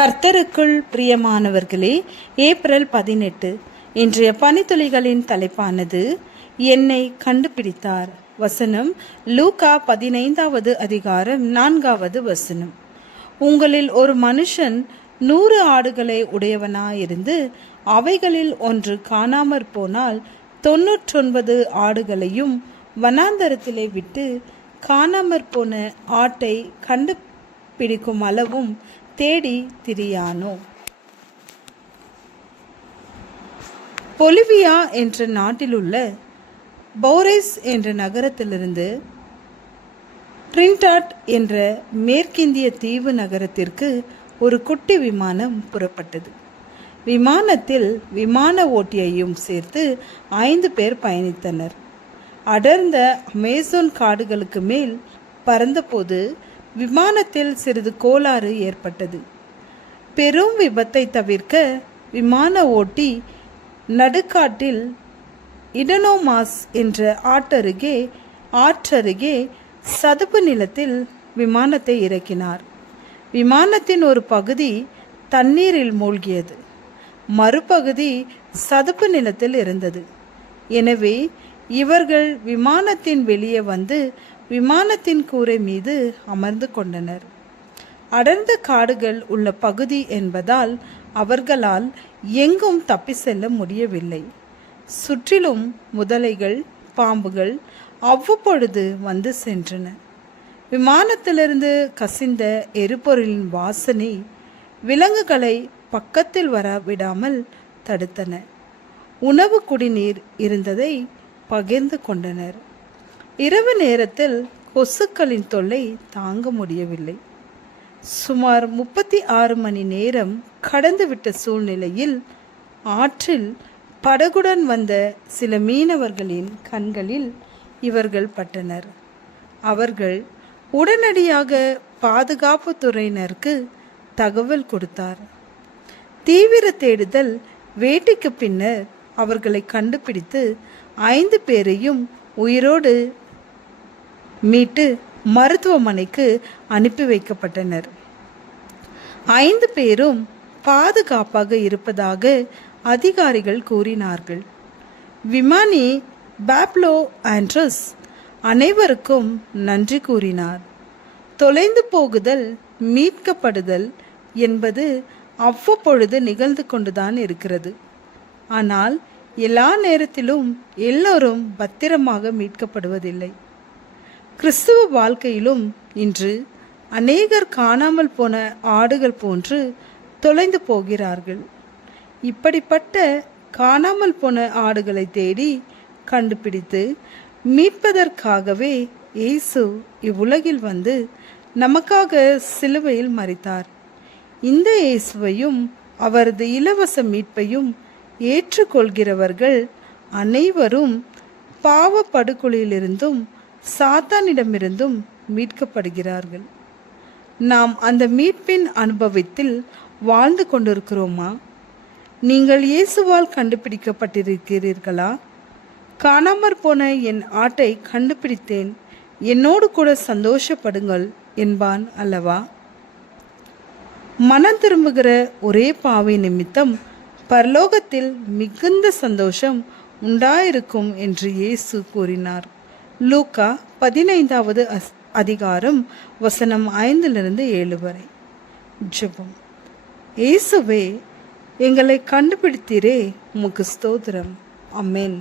கர்த்தருக்குள் பிரியமானவர்களே, ஏப்ரல் 18 இன்றைய பனித்துளிகளின் தலைப்பானது என்னை கண்டுபிடித்தார். வசனம் லூக்கா 15வது அதிகாரம் 4வது வசனம். உங்களில் ஒரு மனுஷன் 100 ஆடுகளை உடையவனாயிருந்து அவைகளில் ஒன்று காணாமற் போனால் 99 ஆடுகளையும் வனாந்தரத்திலே விட்டு காணாமற் போன ஆட்டை கண்டுபிடிக்கும் அளவும் தேடி திரியானோ. பொலிவியா என்ற நாட்டிலுள்ள பௌரேஸ் என்ற நகரத்திலிருந்து ட்ரின்டாட் என்ற மேற்கிந்திய தீவு நகரத்திற்கு ஒரு குட்டி விமானம் புறப்பட்டது. விமானத்தில் விமான ஓட்டியையும் சேர்த்து 5 பேர் பயணித்தனர். அடர்ந்த அமேசான் காடுகளுக்கு மேல் பறந்தபோது விமானத்தில் சிறிது கோளாறு ஏற்பட்டது. பெரும் விபத்தை தவிர்க்க விமான ஓட்டி நடுக்காட்டில் இடனோமாஸ் என்ற ஆற்றருகே சதுப்பு நிலத்தில் விமானத்தை இறக்கினார். விமானத்தின் ஒரு பகுதி தண்ணீரில் மூழ்கியது, மறுபகுதி சதுப்பு நிலத்தில் இருந்தது. எனவே இவர்கள் விமானத்தின் வெளியே வந்து விமானத்தின் கூரை மீது அமர்ந்து கொண்டனர். அடர்ந்த காடுகள் உள்ள பகுதி என்பதால் அவர்களால் எங்கும் தப்பி செல்ல முடியவில்லை. சுற்றிலும் முதலைகள், பாம்புகள் அவ்வப்பொழுது வந்து சென்றன. விமானத்திலிருந்து கசிந்த எரிபொருளின் வாசனை விலங்குகளை பக்கத்தில் வர விடாமல் தடுத்தன. உணவு, குடிநீர் இருந்ததை பகிர்ந்து கொண்டனர். இரவு நேரத்தில் கொசுக்களின் தொல்லை தாங்க முடியவில்லை. சுமார் 36 மணி நேரம் கடந்துவிட்ட சூழ்நிலையில் ஆற்றில் படகுடன் வந்த சில மீனவர்களின் கண்களில் இவர்கள் பட்டனர். அவர்கள் உடனடியாக பாதுகாப்பு துறையினருக்கு தகவல் கொடுத்தார். தீவிர தேடுதல் வேட்டைக்கு பின்னர் அவர்களை கண்டுபிடித்து 5 பேரையும் உயிரோடு மீட்டு மருத்துவமனைக்கு அனுப்பி வைக்கப்பட்டனர். 5 பேரும் பாதுகாப்பாக இருப்பதாக அதிகாரிகள் கூறினார்கள். விமானி பாப்லோ ஆண்ட்ரஸ் அனைவருக்கும் நன்றி கூறினார். தொலைந்து போகுதல், மீட்கப்படுதல் என்பது அவ்வப்பொழுது நிகழ்ந்து கொண்டுதான் இருக்கிறது. ஆனால் எல்லா நேரத்திலும் எல்லோரும் பத்திரமாக மீட்கப்படுவதில்லை. கிறிஸ்துவ வாழ்க்கையிலும் இன்று அநேகர் காணாமல் போன ஆடுகள் போன்று தொலைந்து போகிறார்கள். இப்படிப்பட்ட காணாமல் போன ஆடுகளை தேடி கண்டுபிடித்து மீட்பதற்காகவே இயேசு இவ்வுலகில் வந்து நமக்காக சிலுவையில் மரித்தார். இந்த இயேசுவையும் அவரது இலவச மீட்பையும் ஏற்றுக்கொள்கிறவர்கள் அனைவரும் பாவ படுகொலியிலிருந்தும் சாத்தானிடமிருந்தும் மீட்கப்படுகிறார்கள். நாம் அந்த மீட்பின் அனுபவத்தில் வாழ்ந்து கொண்டிருக்கிறோமா? நீங்கள் இயேசுவால் கண்டுபிடிக்கப்பட்டிருக்கிறீர்களா? காணாமற் போன என் ஆட்டை கண்டுபிடித்தேன், என்னோடு கூட சந்தோஷப்படுங்கள் என்பான் அல்லவா? மனம் திரும்புகிற ஒரே பாவை நிமித்தம் பரலோகத்தில் மிகுந்த சந்தோஷம் உண்டாயிருக்கும் என்று இயேசு கூறினார். லூக்கா 15வது அதிகாரம் வசனம் 5-7 வரை. ஜெபம். இயேசுவே, எங்களை கண்டுபிடித்தீரே, உமக்கு ஸ்தோத்திரம். ஆமென்.